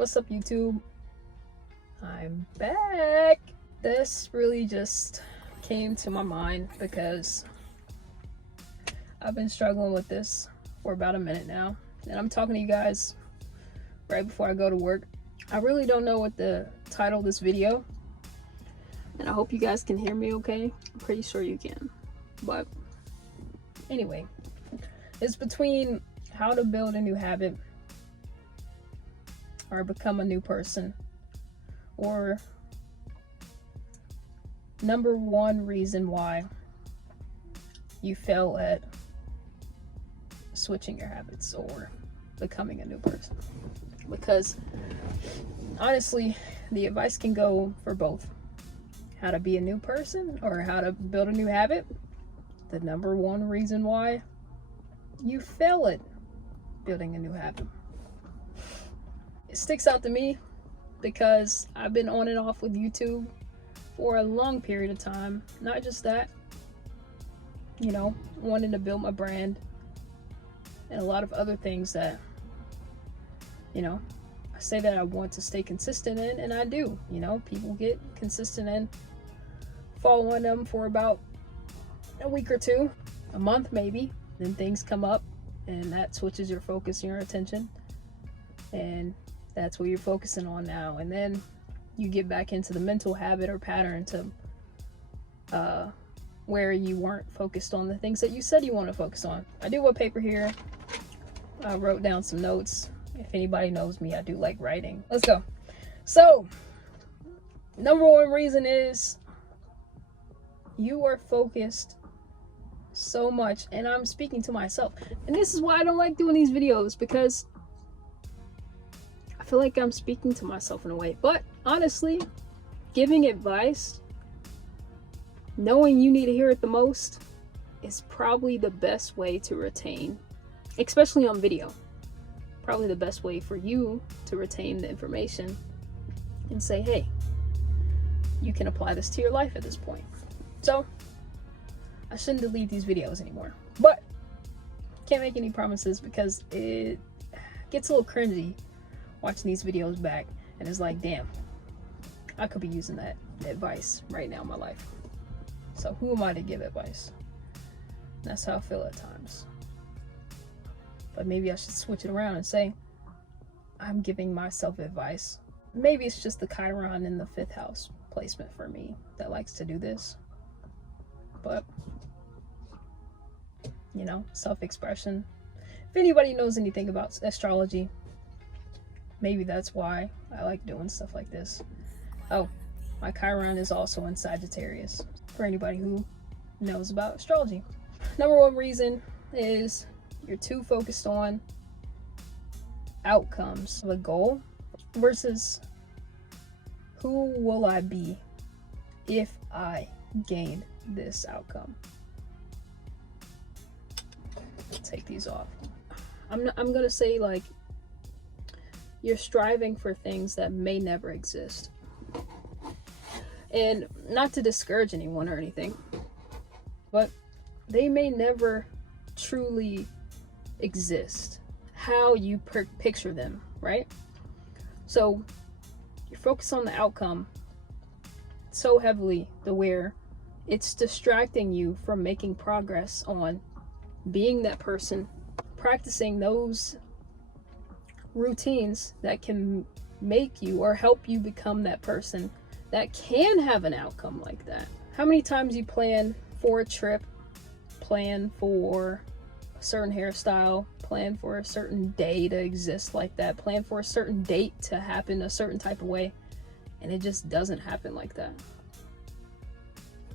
What's up, YouTube? I'm back. This really just came to my mind because I've been struggling with this for about a minute now, and I'm talking to you guys right before I go to work. I really don't know what to title this video, and I hope you guys can hear me okay. I'm pretty sure you can, but anyway, it's between how to build a new habit or become a new person, or number one reason why you fail at switching your habits or becoming a new person. Because honestly, the advice can go for both: how to be a new person or how to build a new habit. The number one reason why you fail at building a new habit, it sticks out to me because I've been on and off with YouTube for a long period of time. Not just that, wanting to build my brand and a lot of other things that, I say that I want to stay consistent in, and I do. People get consistent in following them for about a week or two, a month maybe. Then things come up and that switches your focus and your attention, and that's what you're focusing on now. And then you get back into the mental habit or pattern to where you weren't focused on the things that you said you want to focus on. I do have a paper here. I wrote down some notes. If anybody knows me, I do like writing. Let's go. So, number one reason is you are focused so much, and I'm speaking to myself. And this is why I don't like doing these videos, because I feel like I'm speaking to myself in a way. But honestly, giving advice, knowing you need to hear it the most, is probably the best way to retain, especially on video. Probably the best way for you to retain the information and say, hey, you can apply this to your life at this point. So I shouldn't delete these videos anymore, but can't make any promises because it gets a little cringy watching these videos back, and it's like, damn, I could be using that advice right now in my life. So who am I to give advice? That's how I feel at times. But maybe I should switch it around and say I'm giving myself advice. Maybe it's just the Chiron in the 5th house placement for me that likes to do this. But self-expression. If anybody knows anything about astrology, maybe that's why I like doing stuff like this. Oh, my Chiron is also in Sagittarius, for anybody who knows about astrology. Number one reason is you're too focused on outcomes of a goal versus who will I be if I gain this outcome. Take these off. I'm gonna say, like, you're striving for things that may never exist. And not to discourage anyone or anything, but they may never truly exist how you picture them, right? So you're focused on the outcome so heavily to where it's distracting you from making progress on being that person, practicing those routines that can make you or help you become that person that can have an outcome like that. How many times you plan for a trip, plan for a certain hairstyle, plan for a certain day to exist like that, plan for a certain date to happen a certain type of way, and it just doesn't happen like that.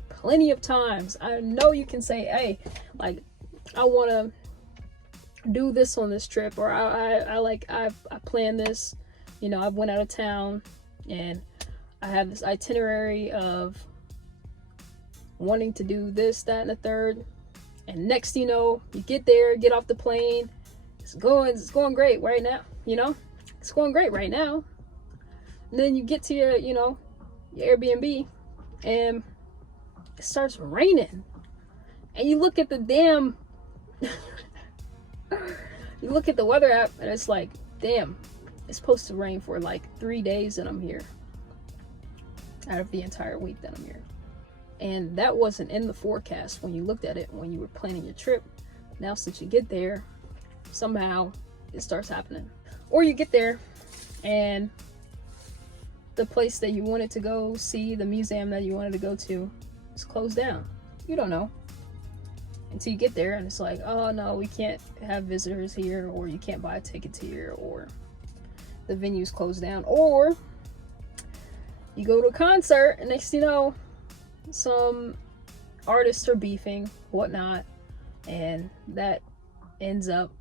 Plenty of times. I know you can say, hey, like, I want to do this on this trip, or I planned this, I went out of town and I have this itinerary of wanting to do this, that, and the third. And next, you get there, get off the plane. It's going great right now. It's going great right now. And then you get to your Airbnb, and it starts raining. And you look at the damn you look at the weather app, and it's like, damn, It's supposed to rain for like 3 days that I'm here, out of the entire week that I'm here. And that wasn't in the forecast when you looked at it when you were planning your trip. Now since you get there, somehow it starts happening. Or you get there and the place that you wanted to go see, the museum that you wanted to go to, is closed down. You don't know until you get there, and it's like, oh no, we can't have visitors here, or you can't buy tickets here, or the venue's closed down. Or you go to a concert and next thing you know, some artists are beefing, whatnot, and that ends up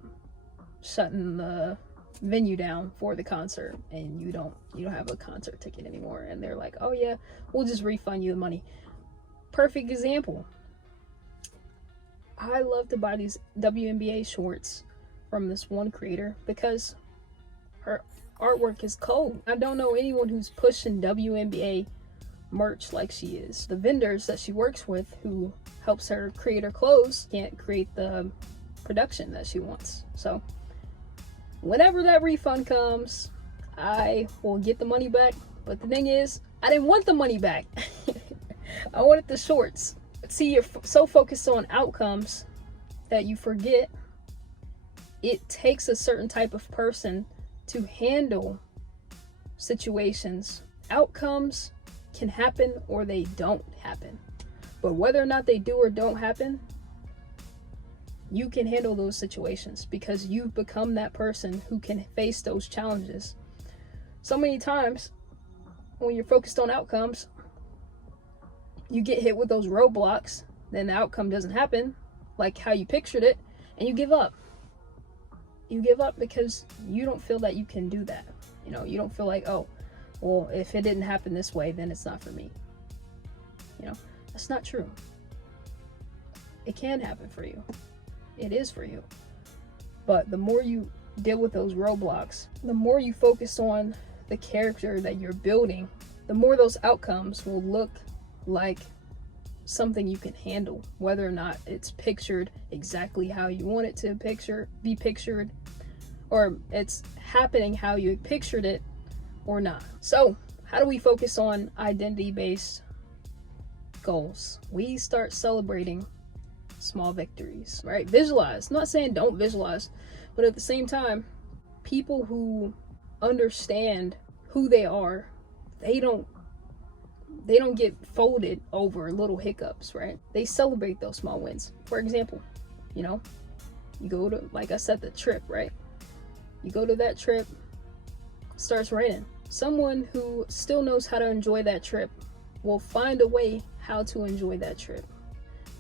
shutting the venue down for the concert, and you don't have a concert ticket anymore, and they're like, oh yeah, we'll just refund you the money. Perfect example. I love to buy these WNBA shorts from this one creator because her artwork is cold. I don't know anyone who's pushing WNBA merch like she is. The vendors that she works with, who helps her create her clothes, can't create the production that she wants. So whenever that refund comes, I will get the money back. But the thing is, I didn't want the money back. I wanted the shorts. See, you're so focused on outcomes that you forget it takes a certain type of person to handle situations. Outcomes can happen or they don't happen. But whether or not they do or don't happen, you can handle those situations because you've become that person who can face those challenges. So many times when you're focused on outcomes, you get hit with those roadblocks, then the outcome doesn't happen like how you pictured it, and you give up. You give up because you don't feel that you can do that. You know, you don't feel like, oh, well, if it didn't happen this way, then it's not for me. You know, that's not true. It can happen for you. It is for you. But the more you deal with those roadblocks, the more you focus on the character that you're building, the more those outcomes will look like something you can handle, whether or not it's pictured exactly how you want it to be pictured, or it's happening how you pictured it or not. So how do we focus on identity-based goals? We start celebrating small victories, right? Visualize. I'm not saying don't visualize, but at the same time, people who understand who they are, they don't get folded over little hiccups, right? They celebrate those small wins. For example, you know, you go to, like I said, the trip, right? You go to that trip, starts raining. Someone who still knows how to enjoy that trip will find a way how to enjoy that trip.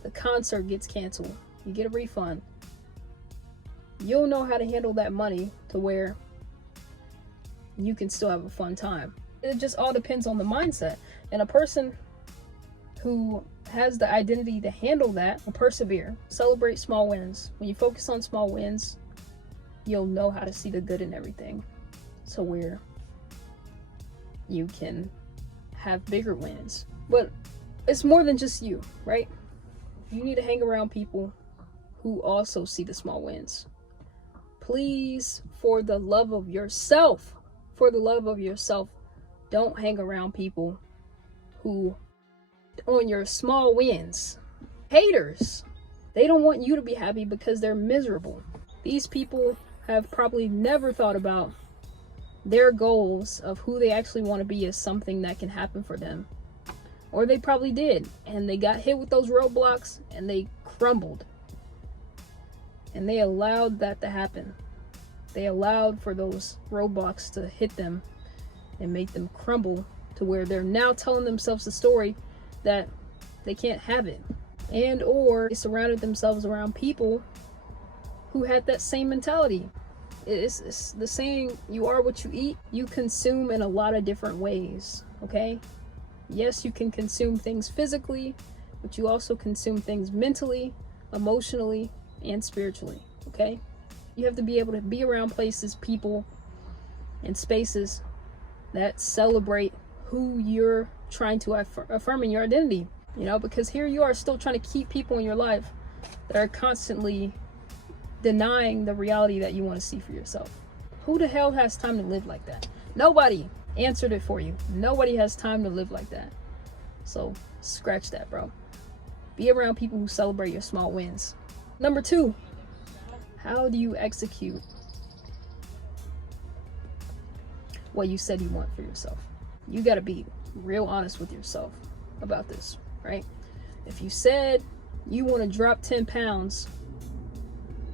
The concert gets canceled. You get a refund. You'll know how to handle that money to where you can still have a fun time. It just all depends on the mindset. And a person who has the identity to handle that will persevere. Celebrate small wins. When you focus on small wins, you'll know how to see the good in everything. So where you can have bigger wins. But it's more than just you, right? You need to hang around people who also see the small wins. Please, for the love of yourself, don't hang around people who, on your small wins, haters. They don't want you to be happy because they're miserable. These people have probably never thought about their goals of who they actually want to be as something that can happen for them. Or they probably did, and they got hit with those roadblocks and they crumbled. And they allowed that to happen. They allowed for those roadblocks to hit them and make them crumble to where they're now telling themselves the story that they can't have it. And or they surrounded themselves around people who had that same mentality. It's the saying, you are what you eat. You consume in a lot of different ways, okay? Yes, you can consume things physically, but you also consume things mentally, emotionally, and spiritually, okay? You have to be able to be around places, people, and spaces that celebrate who you're trying to affirm in your identity, you know, because here you are still trying to keep people in your life that are constantly denying the reality that you want to see for yourself. Who the hell has time to live like that? Nobody answered it for you. Nobody has time to live like that. So scratch that, bro. Be around people who celebrate your small wins. Number 2, how do you execute what you said you want for yourself? You got to be real honest with yourself about this, right? If you said you want to drop 10 pounds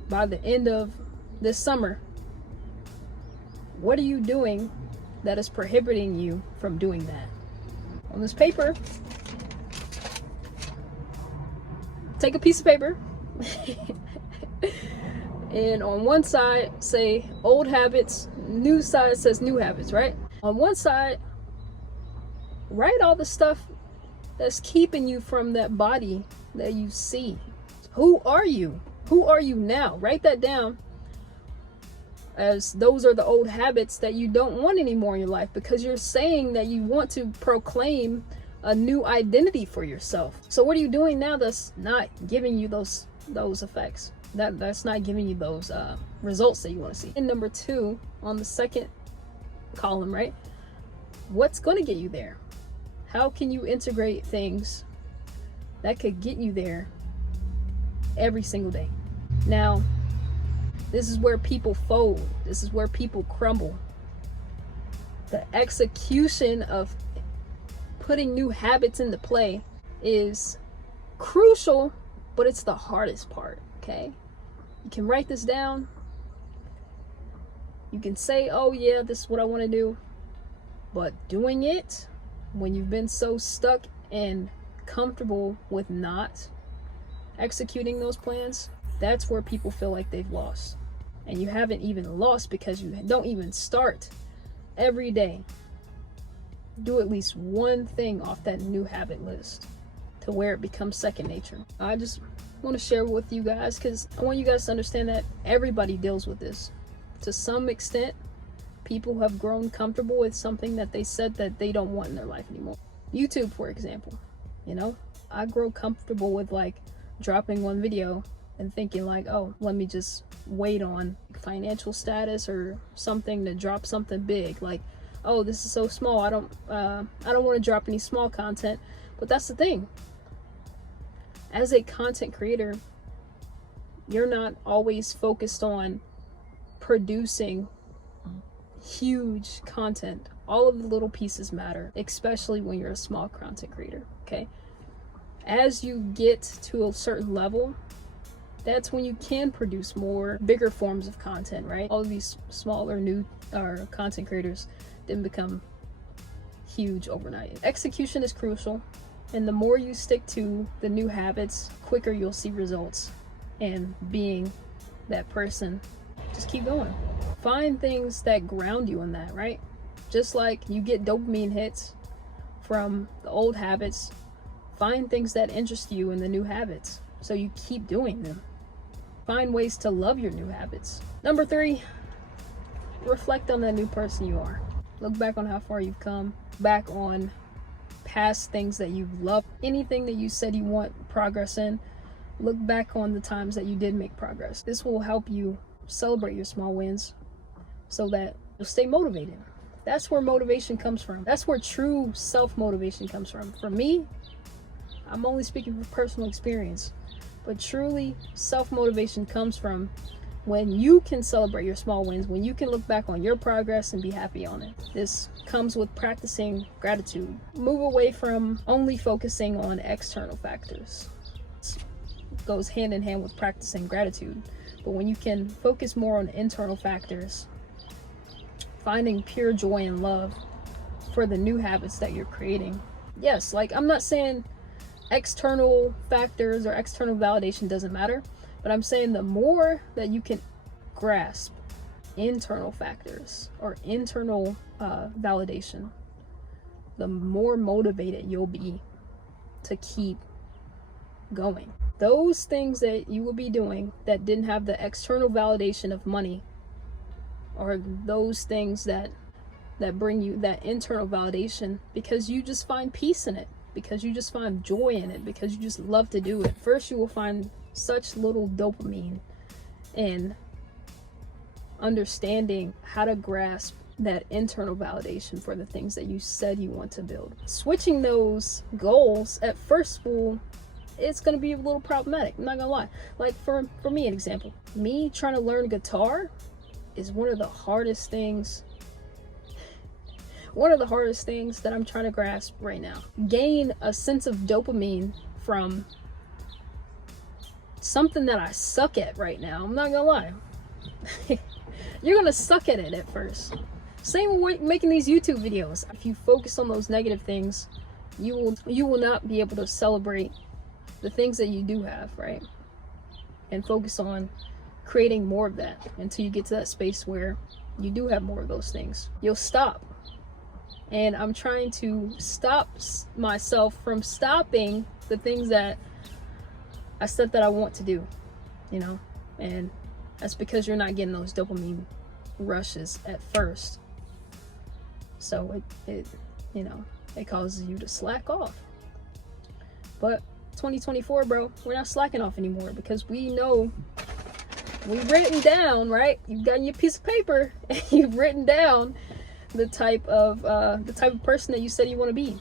by the end of this summer, what are you doing that is prohibiting you from doing that? On this paper, take a piece of paper and on one side say old habits, new side says new habits, right? On one side, write all the stuff that's keeping you from that body that you see. Who are you? Who are you now? Write that down, as those are the old habits that you don't want anymore in your life, because you're saying that you want to proclaim a new identity for yourself. So what are you doing now that's not giving you those effects? That's not giving you those results that you want to see. And number 2, on the second column, right? What's going to get you there? How can you integrate things that could get you there every single day? Now, this is where people fold. This is where people crumble. The execution of putting new habits into play is crucial, but it's the hardest part, okay? You can write this down. You can say, oh yeah, this is what I want to do. But doing it, when you've been so stuck and comfortable with not executing those plans, that's where people feel like they've lost. And you haven't even lost because you don't even start every day. Do at least one thing off that new habit list to where it becomes second nature. I just want to share with you guys because I want you guys to understand that everybody deals with this. To some extent, people have grown comfortable with something that they said that they don't want in their life anymore. YouTube, for example, you know, I grow comfortable with like dropping one video and thinking like, oh, let me just wait on financial status or something to drop something big. Like, oh, this is so small. I don't want to drop any small content. But that's the thing. As a content creator, you're not always focused on producing huge content. All of the little pieces matter, especially when you're a small content creator, okay? As you get to a certain level, that's when you can produce more bigger forms of content, right? All of these smaller new content creators didn't become huge overnight. Execution is crucial, and the more you stick to the new habits, quicker you'll see results. And being that person, just keep going. Find things that ground you in that, right? Just like you get dopamine hits from the old habits, find things that interest you in the new habits so you keep doing them. Find ways to love your new habits. Number 3, reflect on the new person you are. Look back on how far you've come, back on past things that you've loved, anything that you said you want progress in. Look back on the times that you did make progress. This will help you celebrate your small wins so that you'll stay motivated. That's where motivation comes from. That's where true self-motivation comes from. For me, I'm only speaking from personal experience, but truly self-motivation comes from when you can celebrate your small wins, when you can look back on your progress and be happy on it. This comes with practicing gratitude. Move away from only focusing on external factors. It goes hand in hand with practicing gratitude. But when you can focus more on internal factors, finding pure joy and love for the new habits that you're creating. Yes, like I'm not saying external factors or external validation doesn't matter, but I'm saying the more that you can grasp internal factors or internal validation, the more motivated you'll be to keep going. Those things that you will be doing that didn't have the external validation of money, or those things that bring you that internal validation because you just find peace in it, because you just find joy in it, because you just love to do it. First, you will find such little dopamine in understanding how to grasp that internal validation for the things that you said you want to build. Switching those goals at first it's going to be a little problematic. I'm not going to lie. Like for me, an example, me trying to learn guitar is one of the hardest things that I'm trying to grasp right now. Gain a sense of dopamine from something that I suck at right now. I'm not gonna lie. You're gonna suck at it at first. Same with making these YouTube videos. If you focus on those negative things, you will not be able to celebrate the things that you do have, right? And focus on creating more of that until you get to that space where you do have more of those things. You'll stop. And I'm trying to stop myself from stopping the things that I said that I want to do, you know? And that's because you're not getting those dopamine rushes at first. So it you know, it causes you to slack off. But 2024, bro, we're not slacking off anymore, because we know we've written down, right? You've gotten your piece of paper and you've written down the type of person that you said you want to be,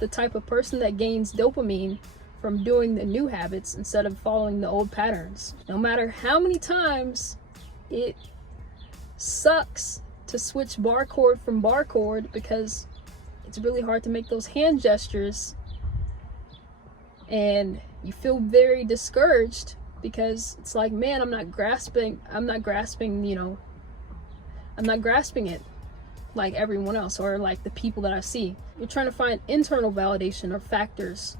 the type of person that gains dopamine from doing the new habits instead of following the old patterns. No matter how many times it sucks to switch bar chord from bar chord, because it's really hard to make those hand gestures, and you feel very discouraged because it's like, man, I'm not grasping, you know, I'm not grasping it like everyone else, or like the people that I see. You're trying to find internal validation or factors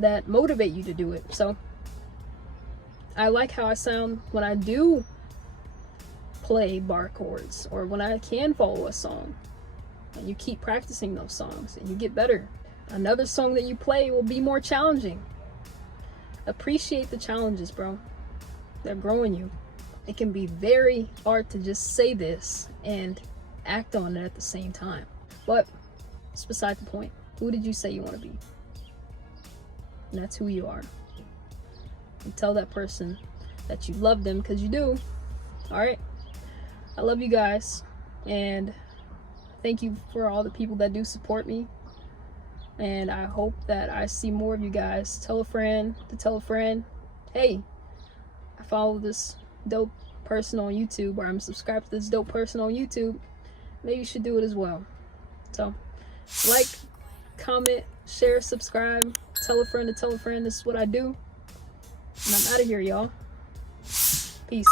that motivate you to do it. So I like how I sound when I do play bar chords, or when I can follow a song, and you keep practicing those songs and you get better. Another song that you play will be more challenging. Appreciate the challenges, bro. They're growing you. It can be very hard to just say this and act on it at the same time, but it's beside the point. Who did you say you want to be? And that's who you are. And tell that person that you love them, because you do. All right, I love you guys, and thank you for all the people that do support me, and I hope that I see more of you guys. Tell a friend to tell a friend, hey, I follow this dope person on YouTube, or I'm subscribed to this dope person on YouTube. Maybe you should do it as well. So like, comment, share, subscribe, tell a friend to tell a friend. This is what I do, and I'm out of here, y'all. Peace.